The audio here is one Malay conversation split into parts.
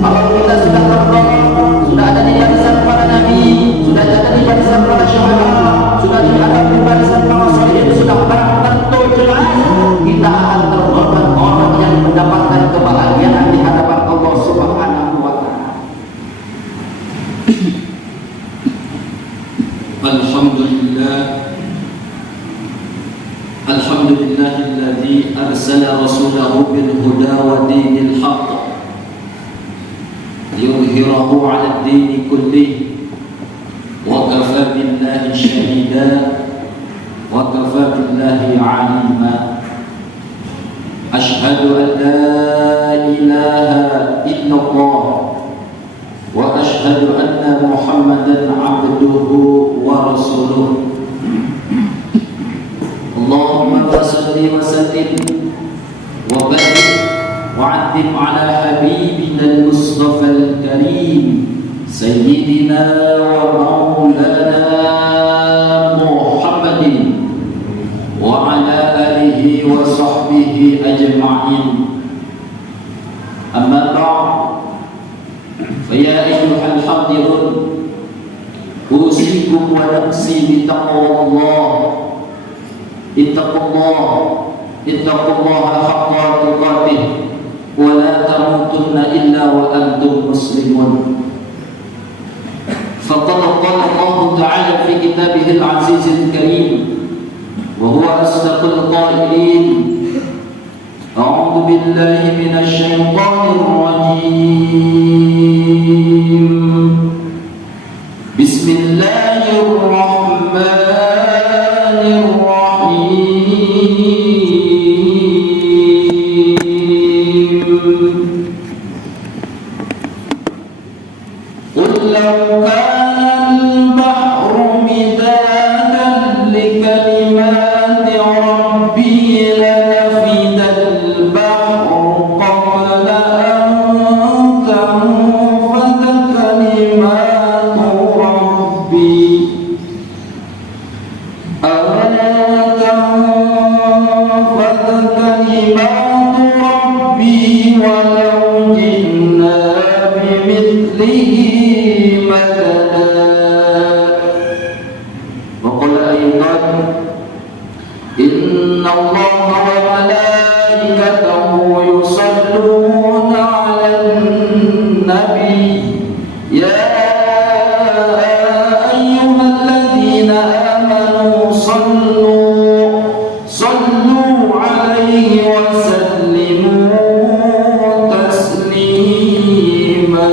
Kalau kita sudah tertolong, sudah ada di barisan para nabi, sudah ada di barisan para syuhada, sudah ada di barisan para sholihin, sudah barang tentu jelas kita akan tergolong orang yang mendapatkan kebahagiaan di hadapan Allah Subhanahu wa Ta'ala. Alhamdulillahilladzi arsala rasulahu bil huda wa dinil haqq liyudhhirahu 'ala ad-din kullih wa kafa billahi shahida wa kafa billahi 'alima. Ashhadu an la ilaha illallah wa ashhadu anna Muhammadan 'abduhu wa rasuluh. Allahumma salli wa sallim wa barik wa 'azzim 'ala habibina al-Mustafa al-Karim sayyidina wa maulana Muhammadin wa 'ala alihi wa sahbihi ajma'in. Amma ba'd, fa ya ayyuhal hadirun usikum wa nafsi bi taqwallah. Ittaqullaha haqqa tuqatih wa la tamutunna illa wa antum muslimun. Faqad qala Allah Ta'ala fi kitabihil azizil karim wa huwa asdaqul qailin. A'udzu billahi minasy syaithanir rajim. Bismillahirrahmanirrahim. Qul law kana al-bahru midadan li kalimati rabbi lanafida al-bahru qabla an tanfada kalimatu rabbi walau jinna bimithlihi madada. Wa qala aydan inna Allaha wa malaikatahu yusalluna 'alan nabi ya ayyuhalladzina amanu sallu 'alaihi wa sallimu taslima.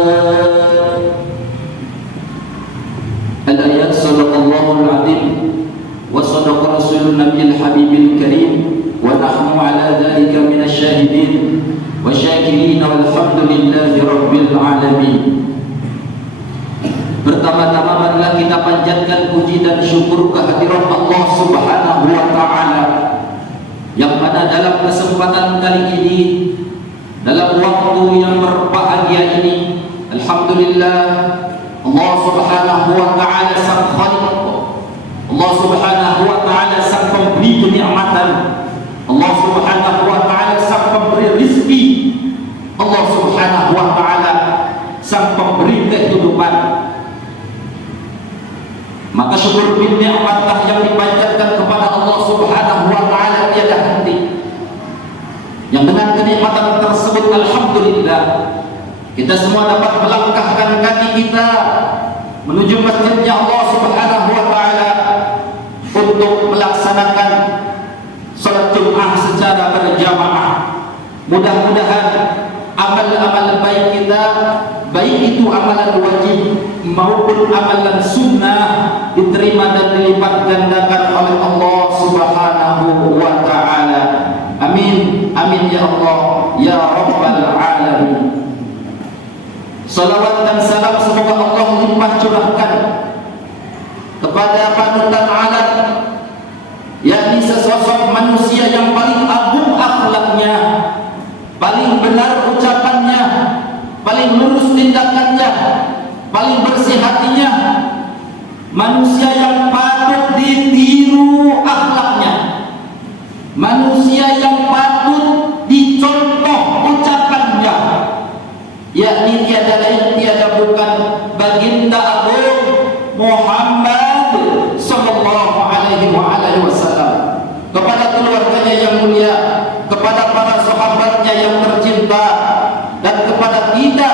Al-ayat sadaqallahul azim wa sadaqa rasulun nabiyil habibil karim wa nahnu ala dhalika minasy syahidin wa syakirin walhamdulillahi rabbil alamin. Pertama-tama marilah kita panjatkan puji dan syukur kehadirat Allah Subhanahu wa Ta'ala, yang mana dalam kesempatan kali ini, dalam waktu yang berbahagia ini, alhamdulillah, Allah Subhanahu wa Ta'ala sang Khaliq, Allah Subhanahu wa Ta'ala sang pemberi kenikmatan, Allah Subhanahu wa Ta'ala sang pemberi rizki, Allah Subhanahu wa Ta'ala sang pemberi kehidupan. Maka syukur bin ni'matlah yang dipanjatkan kepada Allah Subhanahu wa Ta'ala tiada henti. Yang dengan kenikmatan tersebut, alhamdulillah, kita semua dapat melangkahkan kaki kita menuju masjidnya Allah Subhanahu wa Ta'ala untuk melaksanakan salat Jumat secara berjamaah. Mudah-mudahan amal-amal baik kita, baik itu amalan wajib maupun amalan sunnah, diterima dan dilipat gandakan oleh Allah Subhanahu wa Ta'ala. Amin, amin ya Allah, ya Rabbal Alamin. Salawat dan salam semoga Allah limpah curahkan kepada panutan alam, yakni sesosok manusia yang paling agung akhlaknya, paling benar ucapannya, paling lurus tindakannya, paling bersih hatinya, manusia yang patut ditiru akhlaknya, manusia yang patut dicontoh ucapannya, yakni tiada lain tiada bukan baginda agung Muhammad sallallahu alaihi wasallam, kepada keluarganya yang mulia, kepada para sahabatnya yang tercinta, dan kepada kita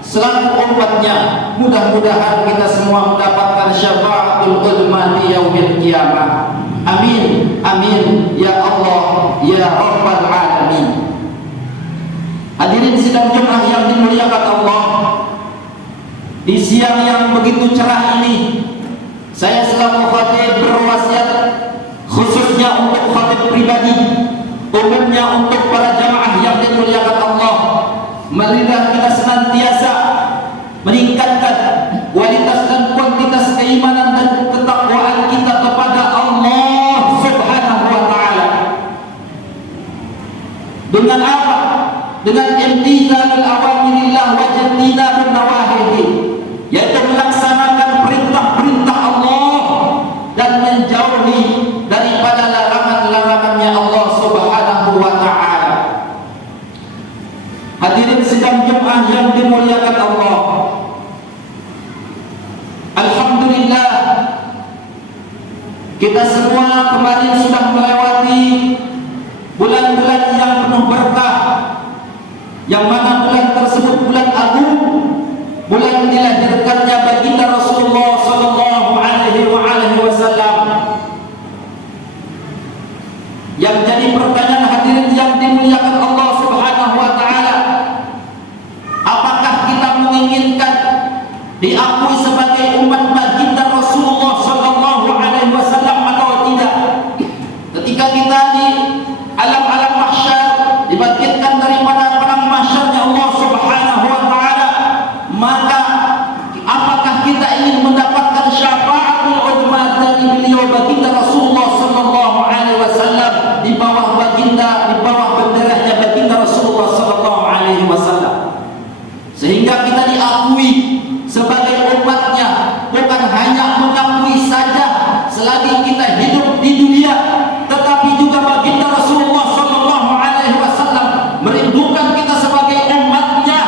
selaku umatnya. Mudah-mudahan kita semua mendapatkan syafaatul uzma di yaumil qiyamah. Amin, amin ya Allah ya rabbal alamin. Hadirin sidang Jumat yang dimuliakan Allah, di siang yang begitu cerah ini, saya selaku khatib berwasiat khususnya untuk khatib pribadi, umumnya untuk para jamaah yang dimuliakan Allah, marilah kita senantiasa meningkatkan kualitas dan kuantitas keimanan dan ketakwaan kita kepada Allah Subhanahu wa taala. Dengan apa? Dengan imtithalul awamirillah wa jantinabun nawahihi, yaitu melaksanakan perintah-perintah Allah dan menjauhi daripada larangan-larangannya Allah Subhanahu wa taala. Hadirin sidang Jumat yang dimuliakan Allah, alhamdulillah kita semua kemarin sudah melewati bulan-bulan yang penuh berkah, yang mana bulan tersebut bulan agung, bulan dilahirkannya baginda Rasulullah sallallahu alaihi wasallam. Yang jadi pertanyaan hadirin yang dimuliakan Allah Subhanahu wa taala, apakah kita menginginkan diakui sebagai umat baginda Rasulullah sallallahu alaihi wasallam atau tidak? Ketika kita di alam-alam mahsyar dibangkitkan daripada padang mahsyarnya Allah Subhanahu wa taala, maka apakah kita ingin mendapatkan syafaatul uzma dari beliau baginda Rasulullah sallallahu alaihi wasallam, di bawah baginda, di bawah benderanya baginda Rasulullah sallallahu alaihi wasallam, sehingga kita diakui sebagai umatnya, bukan hanya mengakui saja selagi kita hidup di dunia, tetapi juga baginda Rasulullah sallallahu alaihi wasallam merindukan kita sebagai umatnya,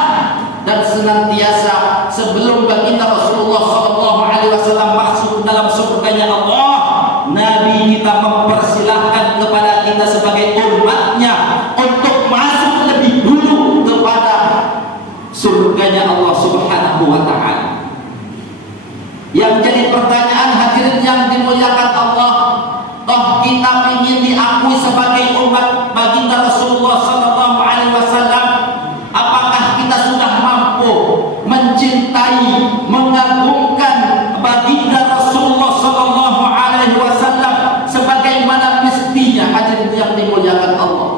dan senantiasa sebelum baginda Rasulullah sallallahu alaihi wasallam masuk dalam surganya Allah, Nabi kita mempersilahkan kepada kita sebagai umatnya untuk masuk lebih dulu kepada surganya Allah Subhanahu wa taala. Yang jadi pertanyaan hadirin yang dimuliakan Allah, toh kita ingin diakui sebagai umat baginda Rasulullah sallallahu alaihi wasallam, apakah kita sudah mampu mencintai, mengagungkan baginda Rasulullah sallallahu alaihi wasallam sebagaimana mestinya? Hadirin yang dimuliakan Allah,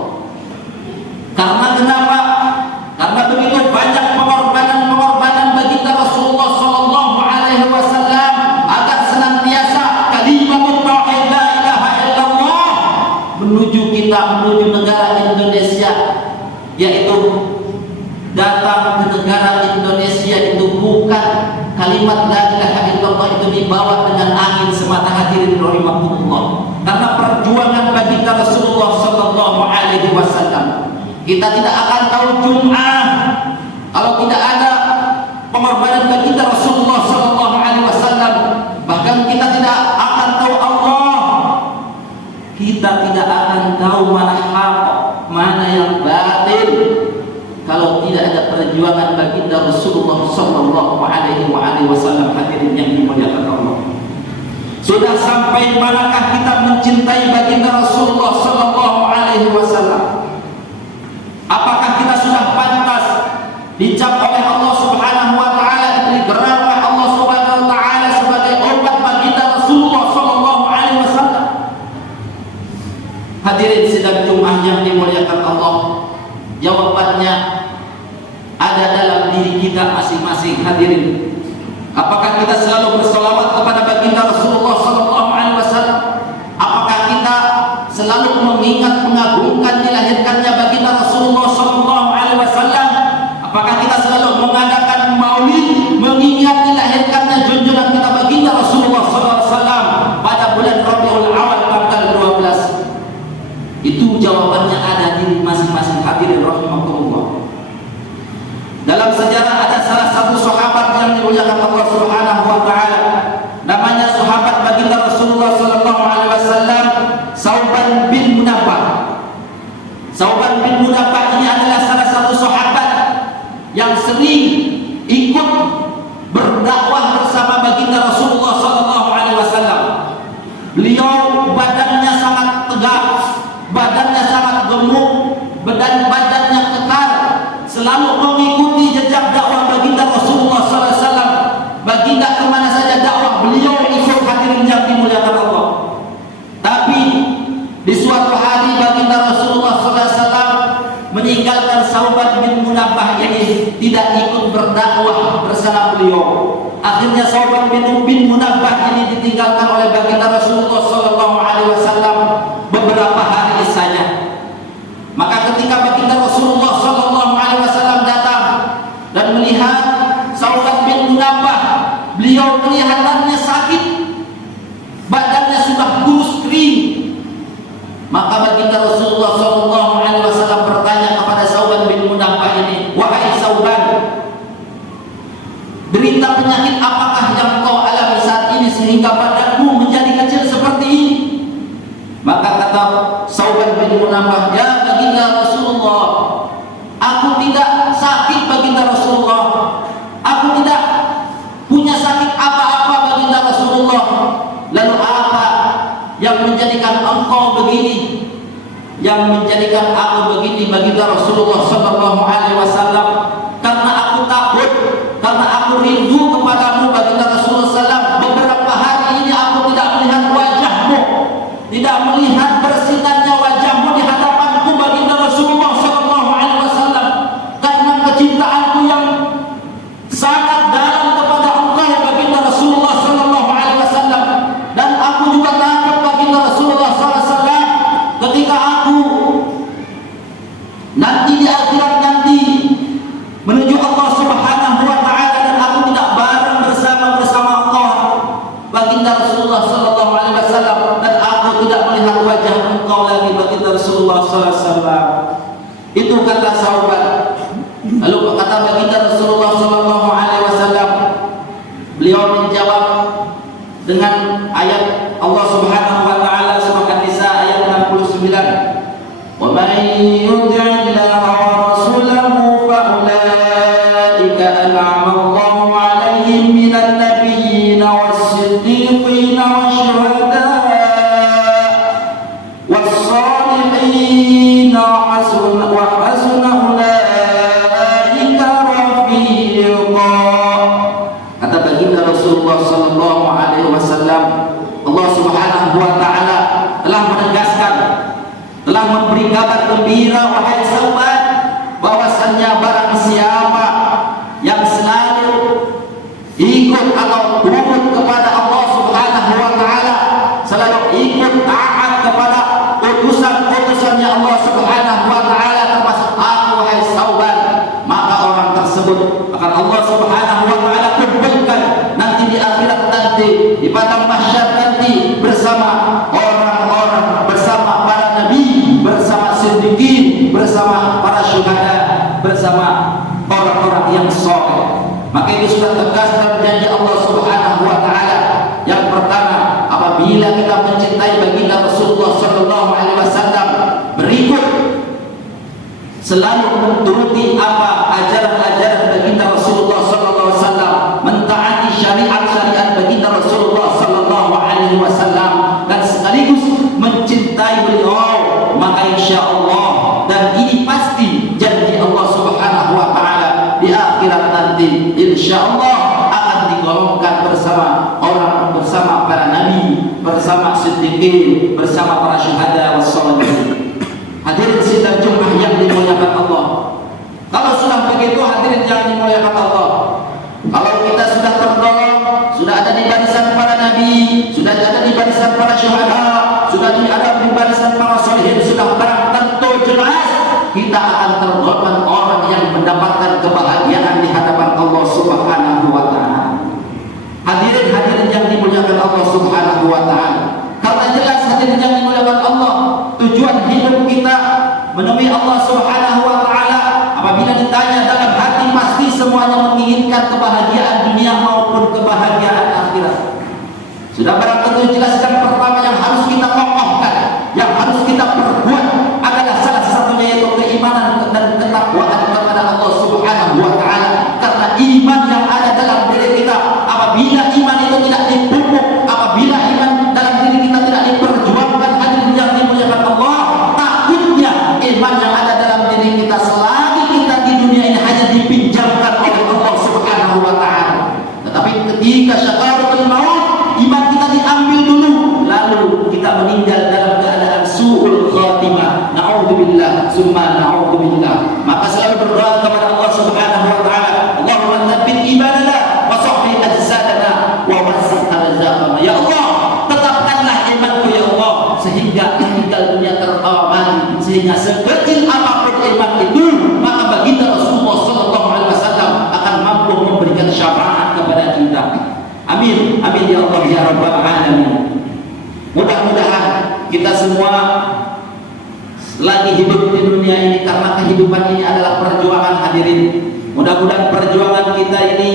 karena kenapa? Karena begitu banyak pengorbanan baginda Rasulullah sallallahu alaihi wasallam agar senantiasa kalimat tauhid la ilaha illallah menuju negara Indonesia, yaitu datang ke negara Indonesia itu bukan kalimat la ilaha illallah itu dibawa dengan angin semata. Hadirin rahimakumullah, karena perjuangan baginda Rasulullah sallallahu alaihi wasallam, kita tidak akan tahu Jum'ah kalau tidak ada pengorbanan baginda Rasulullah sallallahu alaihi wasallam. Bahkan kita tidak akan tahu Allah, kita tidak akan tahu mana hak, mana yang batil, kalau tidak ada perjuangan baginda Rasulullah sallallahu alaihi wasallam. Hadirin yang dimuliakan Allah, sudah sampai manakah kita mencintai baginda Rasulullah sallallahu alaihi wasallam? Apakah kita sudah pantas dicap oleh Allah Subhanahu wa taala, diberi gelar oleh Allah Subhanahu wa taala sebagai umat baginda Rasulullah sallallahu alaihi wasallam? Hadirin sidang Jumat yang dimuliakan Allah, jawabannya ada dalam diri kita masing-masing. Hadirin, apakah kita selalu berselawat kepada baginda Rasulullah sallallahu alaihi wasallam? Apakah kita selalu mengingat, mengagungkan dilahirkannya baginda Rasulullah sallallahu alaihi wasallam? Apakah kita selalu mengadakan maulid mengingat dilahirkannya junjungan kita baginda Rasulullah sallallahu alaihi wasallam pada bulan Rabiul Awal tanggal 12? Itu jawabannya ada di masing-masing. Hadirin rahimakumullah, dalam sejarah ada salah satu sahabat yang dimuliakan Allah Subhanahu wa taala. Namanya sahabat baginda Rasulullah sallallahu alaihi wasallam, Sauban bin Munabbah. Sauban bin Munabbah ini adalah salah satu sahabat yang sering ikut berdakwah bersama baginda Rasulullah sallallahu alaihi wasallam. Beliau badannya sangat tegak, badannya sangat gemuk, badannya kekar, selalu mengikuti jejak dakwah baginda Rasulullah sallallahu alaihi wasallam. Baginda kemana saja dakwah beliau ikut, hadirin yang dimuliakan Allah. Tapi di suatu hari baginda Rasulullah sallallahu alaihi wasallam meninggalkan Sauban bin Munabbah ini, tidak ikut berdakwah bersama beliau. Akhirnya Sauban bin Munabbah ini ditinggalkan oleh baginda Rasulullah sallallahu alaihi wasallam beberapa hari saja. Maka ketika baginda Rasulullah sallallahu alaihi wasallam datang dan melihat Sauban bin Munabbah, beliau kelihatannya sakit, badannya sudah kurus kering. Maka baginda Rasulullah sallallahu alaihi wasallam bertanya kepada Sauban bin Munabbah ini, "Wahai Sauban, derita penyakit apakah yang kau alami saat ini sehingga badanmu menjadi kecil seperti ini?" Maka kata Sauban bin Munabbah, "Ya baginda Rasulullah, aku tidak sakit baginda Rasulullah. Aku tidak punya sakit apa-apa baginda Rasulullah. Lalu apa yang menjadikan engkau begini? Yang menjadikan aku begini baginda Rasulullah sallallahu alaihi wasallam? Karena aku takut, karena aku rindu kepadamu baginda Rasulullah sallam. Beberapa hari ini aku tidak melihat wajahmu, tidak melihat bersinarnya wajahmu di hadapanku baginda Rasulullah sallallahu alaihi wasallam. Karena kecintaanku yang sangat dalam kepada engkau baginda Rasulullah sallallahu alaihi wasallam, dan aku juga takut baginda Rasulullah sallallahu alaihi wasallam ketika aku nanti di akhirat nanti menuju Allah Subhanahu wa taala dan aku tidak bareng bersama engkau baginda Rasulullah sallallahu alaihi wasallam, dan aku tidak melihat wajah engkau lagi baginda Rasulullah sallallahu alaihi wasallam." Itu kata Sauban. Lalu kata baginda Rasulullah sallallahu alaihi wasallam, beliau menjawab dengan ayat Allah Subhanahu wa taala surah An-Nisa ayat 69, "Wa man yuti'illaha wa rasulahu fa ulaika an'ama Allahu 'alaihim minan nabiyyin was-siddiqin wasyuhada'i was-shalihin wa hasuna ulaika rafiqa." Kata baginda Rasulullah sallallahu alaihi wasallam, Allah Subhanahu wa taala telah menegaskan, telah memberi kabar gembira wahai Sauban, bahwasannya barang siapa yang selalu ikut atau turut kepada Allah Subhanahu wa taala, selalu ikut taat kepada utusan-utusannya Allah Subhanahu wa taala, termasuk aku wahai Sauban, maka orang tersebut akan Allah Subhanahu wa taala kumpulkan nanti di akhirat nanti, di padang mahsyar nanti, bersama orang-orang, bersama para nabi, bersama siddiqin, bersama para syuhada, bersama orang-orang yang saleh. Maka itu sudah tegas dalam janji Allah Subhanahu wa taala. Yang pertama, apabila kita mencintai baginda Rasulullah sallallahu alaihi wasallam, berikut selalu menuruti apa ajaran-ajaran baginda Rasulullah sallallahu alaihi wasallam, mentaati syariat-syariat baginda Rasulullah sallallahu alaihi wasallam, dan sekaligus mencintai beliau. Maka insyaallah, dan ini pasti janji Allah Subhanahu wa taala, di akhirat nanti insyaallah akan digolongkan bersama orang, bersama para nabi, bersama siddiqin, bersama para syuhada wassalihin. Hadirin sidang Jumat yang dimuliakan Allah. Kalau sudah begitu hadirin yang dimuliakan Allah, kalau kita sudah tertolong, sudah ada di barisan para nabi, sudah ada di barisan para syuhada, sudah ada di barisan para sholihin, sudah barang tentu jelas kita akan tergolongan orang yang mendapatkan kebahagiaan di hadapan Allah Subhanahu wa taala. Hadirin yang dimuliakan Allah Subhanahu wa taala. Karena jelas hadirin yang dimuliakan Allah, tujuan hidup kita menemui Allah Subhanahu wa taala, apabila ditanya dalam hati pasti semuanya semuanya menginginkan kebahagiaan dunia maupun kebahagiaan akhirat. Sudah barang tentu jelaskan pertama yang harus kita kokohkan, yang harus kita perbuat adalah salah satunya yaitu keimanan dan ketakwaan kepada Allah Subhanahu wa taala. Karena iman yang ada dalam diri kita, apabila iman itu tidak dipupuk, apabila iman dalam diri kita tidak diperjuangkan hadirin yang dimuliakan Allah, takutnya iman yang ada dalam diri kita selagi kita di dunia ini hanya dipinjamkan oleh Allah Subhanahu wa taala. Tetapi ketika syakaratul maut, iman kita diambil dulu, lalu kita meninggal dalam keadaan su'ul khatimah. Na'udzubillah, summa na'udzubillah. Maka selalu berdoa kepada Allah Subhanahu wa taala, Allahumma tsabbit imanana wa sahih ajsadana wa wasi' arzaqana. Ya Allah, tetapkanlah imanku ya Allah sehingga meninggal dunia teraman, sehingga sekecil apapun iman itu, maka baginda Rasulullah sallallahu alaihi wasallam akan mampu memberikan syafaat kepada kita. Amin, amin ya Allah ya Rabbal alamin. Mudah-mudahan kita semua lagi hidup di dunia ini karena kehidupan ini adalah perjuangan hadirin. Mudah-mudahan perjuangan kita ini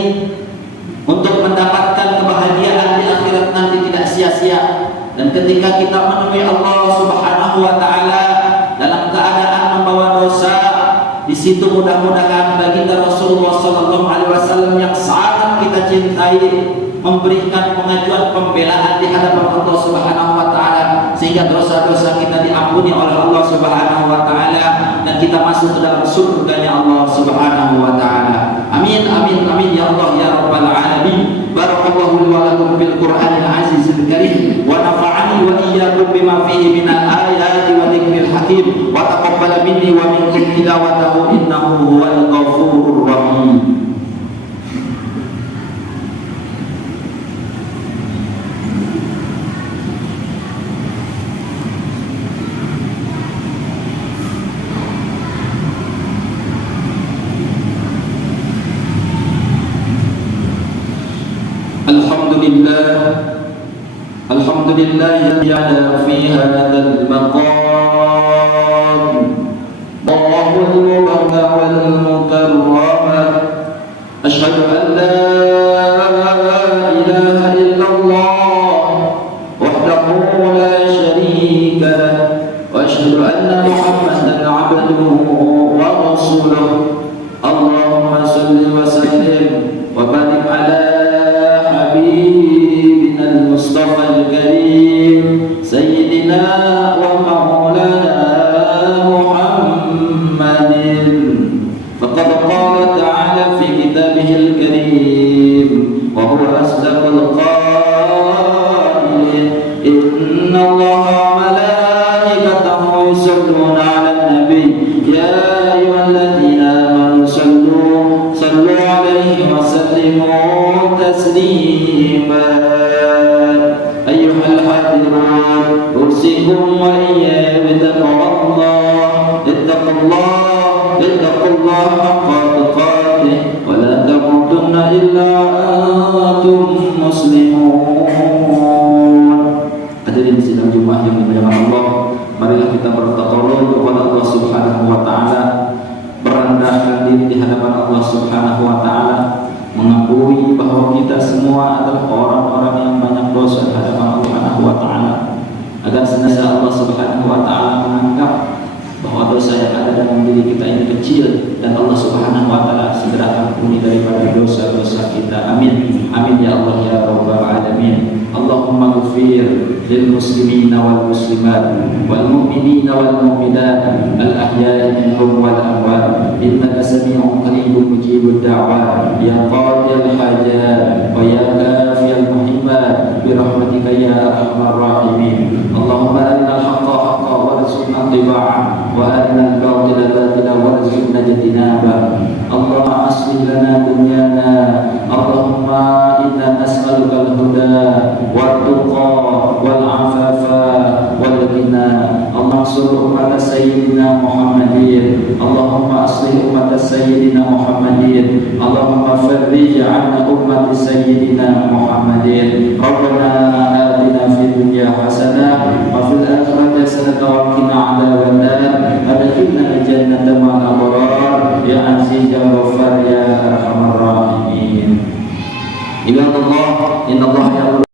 untuk mendapatkan kebahagiaan di akhirat nanti tidak sia-sia. Dan ketika kita menemui Allah Subhanahu wa taala dalam keadaan membawa dosa, di situ mudah-mudahan baginda Rasulullah sallallahu alaihi wasallam yang sangat kita cintai memberikan pengajuan pembelaan di hadapan Allah Subhanahu wa taala sehingga dosa-dosa kita diampuni oleh Allah Subhanahu wa taala dan kita masuk ke dalam surganya Allah Subhanahu wa taala. Amin amin amin ya Allah ya Rabbal alamin. Barakallahu li wa lakum fil Qur'anil azizil karim wa nafa'ani wa iyyakum bima fihi minal ayati wa dzikril hakim wa taqabbal minni wa minkum tilawatahu innahu huwal ghafurur rahim. Alhamdulillah yang fi hadzal maqam Allahul mubaraka wal mukarrama asyhadu an la ilaha illallah wahdahu la syarika lahu wa asyhadu anna Muhammadan 'abduhu wa rasuluhu. Allahumma shalli wa sallim wa barik ala Mustafa al-Karim Sayyidina wa Maulana Muhammadin. Faqad qala ta'ala fi kitabihil karim wa huwa asdaqul qailin inna Allaha wa malaikatahu yusalluna 'alan nabi ya ayyuhalladzina amanu sallu 'alaihi wa sallimu taslima. أوصيكم وإياي بتقوى الله. اتقوا الله حق تقاته ولا تموتن إلا وأنتم مسلمون. Hadirin sidang Jumat yang dimuliakan Allah, marilah kita bertakarruf kepada Allah Subhanahu wa taala, merendahkan diri di hadapan Allah Subhanahu wa taala, mengakui bahwa kita semua adalah orang-orang yang banyak dosa di hadapan Allah Subhanahu wa taala, agar senantiasa Allah Subhanahu wa taala menganggap bahwa dosa yang ada dalam diri kita ini kecil dan Allah Subhanahu wa taala segera ampuni daripada dosa-dosa kita. Amin. Amin ya Allah ya Rabbal alamin. Allahumma ighfir lil muslimina wal muslimat wal mu'minina wal mu'minat al ahya'i minhum wal amwat innaka sami'un qaribun mujibud da'wat ya qadiyal hajat wa ya kafiyal muhibbat bi rahmatika ya arhamar rahimin. Allahumma arina al-haqqa haqqan warzuqna ittiba'ah wa arina al-batila batilan warzuqna ijtinabah. Allahumma aslih lana dunyana. Allahumma inna nas'aluka al-huda wat-tuqa wal-afafa wal-ghina. Allahumma ansur umat sayyidina Muhammadin. Allahumma aslih umat sayyidina Muhammadin. Allahumma farrij 'an umat sayyidina Muhammadin. Rabbana atina fid dunya hasanah wa fil akhirati hasanah wa qina 'adzabannar. Adkhilna al-jannata ma'al abrar ya aziz ya ghaffar ya arhamar Ibadallah, innallaha ya'muru